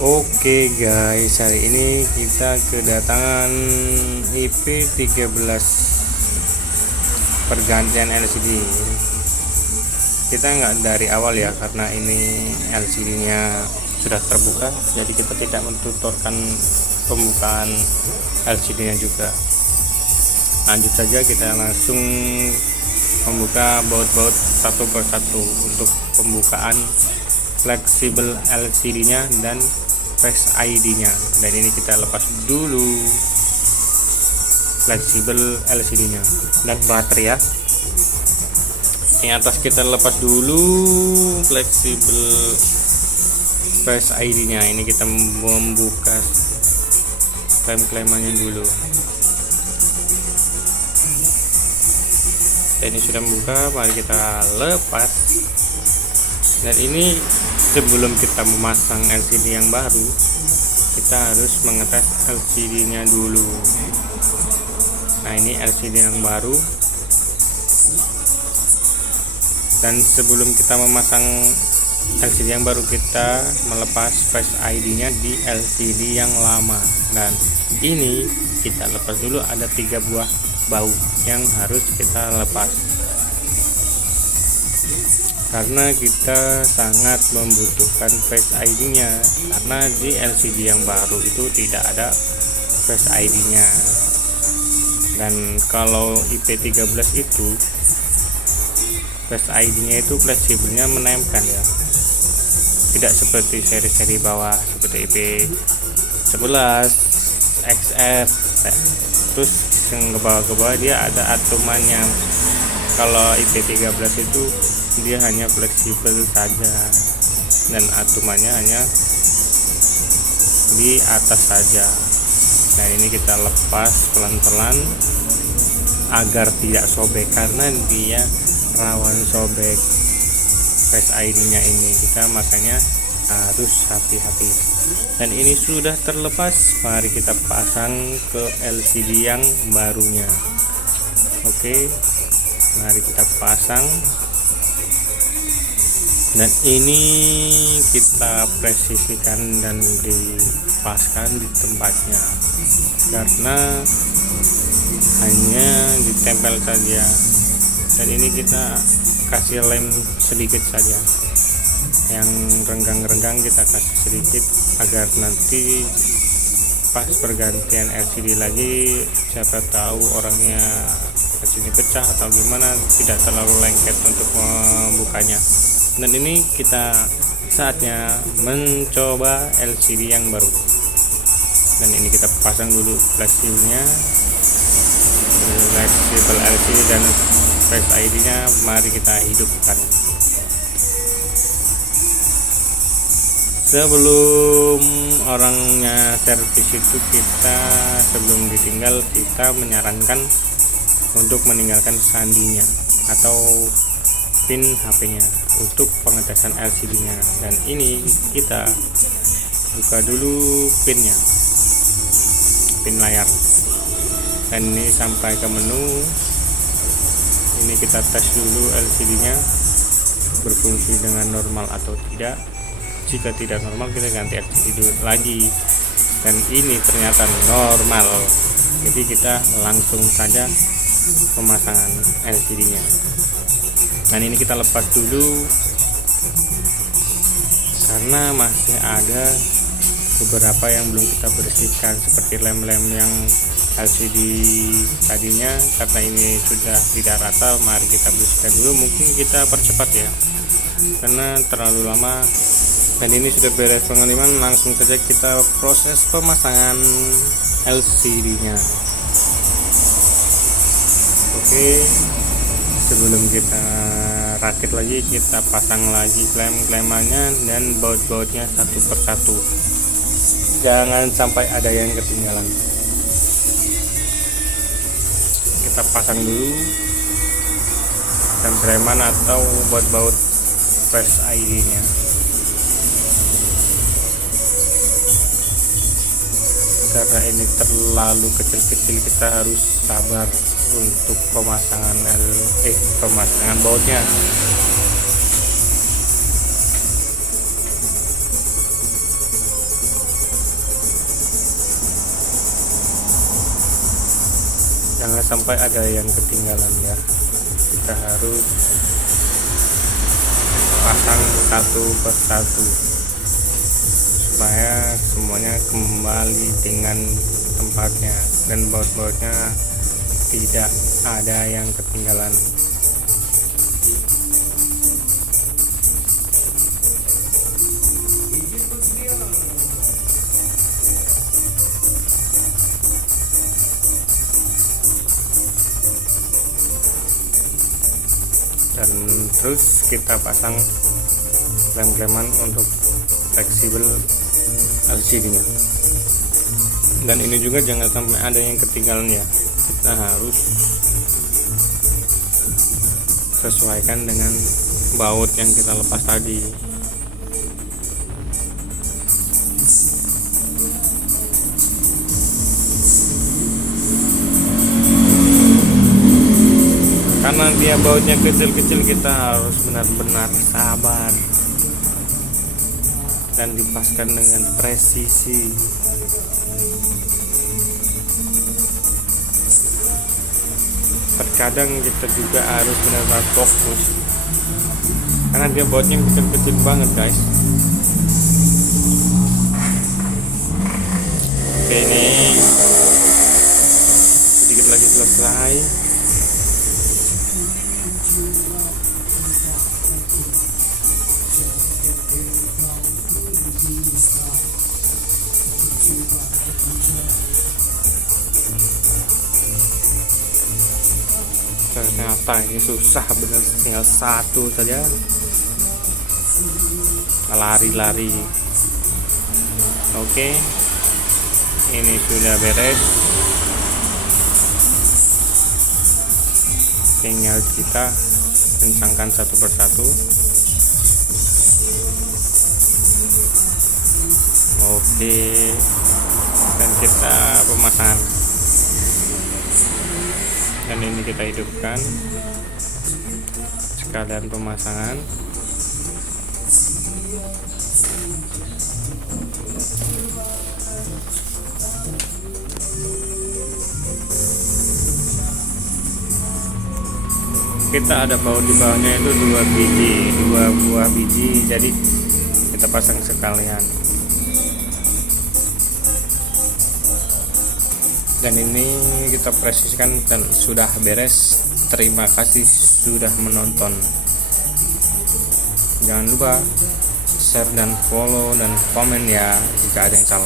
Oke guys, hari ini kita kedatangan IP13 pergantian LCD. Kita nggak dari awal ya, karena ini LCD-nya sudah terbuka, jadi kita tidak mentutorkan pembukaan LCD-nya juga. Lanjut saja, kita langsung membuka baut-baut satu persatu untuk pembukaan fleksibel LCD-nya dan Face ID-nya. Dan ini kita lepas dulu fleksibel LCD-nya dan baterai ya. Yang atas kita lepas dulu fleksibel Face ID-nya. Ini kita membuka klem-klemannya dulu. Dan ini sudah membuka, mari kita lepas. Dan ini sebelum kita memasang LCD yang baru, kita harus mengetes LCD-nya dulu. Nah, ini LCD yang baru. Dan sebelum kita memasang LCD yang baru, kita melepas Face ID-nya di LCD yang lama. Dan ini kita lepas dulu, ada 3 buah baut yang harus kita lepas. Karena kita sangat membutuhkan Face ID-nya, karena di LCD yang baru itu tidak ada Face ID-nya. Dan kalau IP13 itu Face ID-nya itu fleksibelnya menempel ya, tidak seperti seri-seri bawah seperti IP11 XR. Terus yang ke bawah dia ada atumannya. Kalau IP13 itu dia hanya fleksibel saja dan atumannya hanya di atas saja. Nah, ini kita lepas pelan-pelan agar tidak sobek, karena dia rawan sobek Face ID-nya ini. Kita makanya harus hati-hati. Dan ini sudah terlepas, mari kita pasang ke LCD yang barunya. Oke, mari kita pasang. Dan ini kita presisikan dan dipaskan di tempatnya, karena hanya ditempel saja. Dan ini kita kasih lem sedikit saja, yang renggang-renggang kita kasih sedikit, agar nanti pas pergantian LCD lagi, siapa tahu orangnya LCD pecah atau gimana, tidak terlalu lengket untuk membukanya. Dan ini kita saatnya mencoba LCD yang baru. Dan ini kita pasang dulu fleksibel LCD dan Face ID-nya, mari kita hidupkan. Sebelum orangnya servis itu, kita sebelum ditinggal, kita menyarankan untuk meninggalkan sandinya atau pin HP-nya untuk pengetesan LCD-nya. Dan ini kita buka dulu pinnya, pin layar. Dan ini sampai ke menu. Ini kita tes dulu LCD-nya berfungsi dengan normal atau tidak. Jika tidak normal, kita ganti LCD dulu lagi. Dan ini ternyata normal, jadi kita langsung saja pemasangan LCD-nya. Dan ini kita lepas dulu, karena masih ada beberapa yang belum kita bersihkan, seperti lem-lem yang LCD tadinya. Karena ini sudah tidak rata, mari kita bersihkan dulu. Mungkin kita percepat ya, karena terlalu lama. Dan ini sudah beres pengaliman, langsung saja kita proses pemasangan LCD-nya. Oke, sebelum kita rakit lagi, kita pasang lagi klem-klemannya dan baut-bautnya satu persatu, jangan sampai ada yang ketinggalan. Kita pasang dulu klem-kleman atau baut-baut Face ID-nya. Karena ini terlalu kecil-kecil, kita harus sabar untuk pemasangan bautnya. jangan sampai ada yang ketinggalan ya. Kita harus pasang satu persatu supaya semuanya kembali dengan tempatnya dan baut-bautnya tidak ada yang ketinggalan. Dan terus kita pasang klem-kleman untuk fleksibel LCD-nya. Dan ini juga jangan sampai ada yang ketinggalan ya. Kita harus sesuaikan dengan baut yang kita lepas tadi. Karena dia bautnya kecil-kecil, kita harus benar-benar sabar dan dipaskan dengan presisi. Terkadang kita juga harus benar-benar fokus karena dia bautnya kecil-kecil banget guys. Oke, ini sedikit lagi selesai. Ternyata ini susah bener, tinggal satu saja lari-lari. Oke, ini sudah beres, tinggal kita kencangkan satu persatu. Oke, dan kita pemasangan, dan ini kita hidupkan sekalian pemasangan. Kita ada baut di bawahnya itu 2 buah biji, jadi kita pasang sekalian. Dan ini kita presisikan dan sudah beres. Terima kasih sudah menonton. Jangan lupa share dan follow dan komen ya jika ada yang salah.